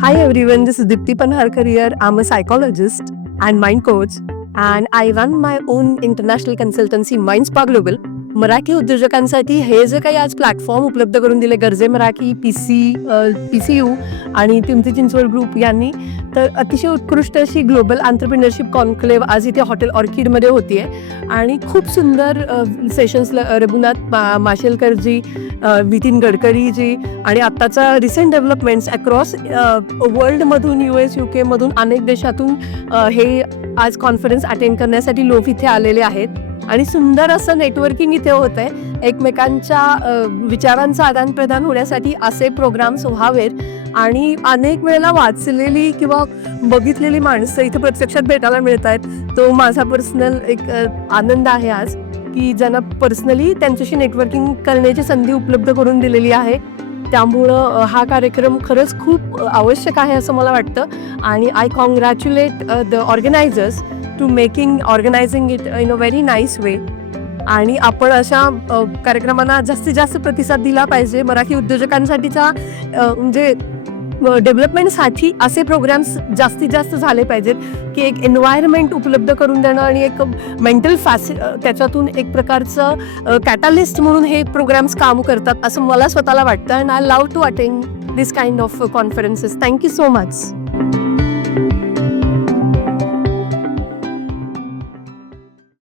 Hi everyone, this is Dipti Panharkar here. I'm a psychologist and mind coach, and I run my own international consultancy Mindspa Global. Marathi उद्योजकांसाठी हे जे काही आज platform उपलब्ध करून दिले गरजे मराठी, PCU आणि पिंपरी चिंचवड ग्रुप यांनी, तर अतिशय उत्कृष्ट अशी ग्लोबल एंटरप्रेन्योरशिप कॉन्क्लेव्ह आज इथे हॉटेल ऑर्किडमध्ये होती आहे आणि खूप सुंदर सेशन्स रघुनाथ माशेलकरजी, नितीन गडकरीजी आणि आत्ताचा रिसेंट डेव्हलपमेंट्स अक्रॉस वर्ल्डमधून US UK मधून अनेक देशातून हे आज कॉन्फरन्स अटेंड करण्यासाठी लोक इथे आलेले आहेत आणि सुंदर असं नेटवर्किंग इथे होत आहे. एकमेकांच्या विचारांचं आदानप्रदान होण्यासाठी असे प्रोग्राम्स व्हावेत आणि अनेक वेळेला वाचलेली किंवा बघितलेली माणसं इथे प्रत्यक्षात भेटायला मिळत आहेत. तो माझा पर्सनल एक आनंद आहे आज की ज्यांना पर्सनली त्यांच्याशी नेटवर्किंग करण्याची संधी उपलब्ध करून दिलेली आहे. त्यामुळं हा कार्यक्रम खरंच खूप आवश्यक आहे असं मला वाटतं आणि I congratulate the organisers to organising it in a very nice way. आणि आपण अशा कार्यक्रमांना जास्तीत जास्त प्रतिसाद दिला पाहिजे. मराठी उद्योजकांसाठीचा म्हणजे डेव्हलपमेंटसाठी असे प्रोग्राम्स जास्तीत जास्त झाले पाहिजेत की एक एन्व्हायरमेंट उपलब्ध करून देणं आणि एक मेंटल त्याच्यातून एक प्रकारचं कॅटालिस्ट म्हणून हे प्रोग्राम्स काम करतात असं मला स्वतःला वाटतं. And I love to attend this kind of conferences. Thank you so much.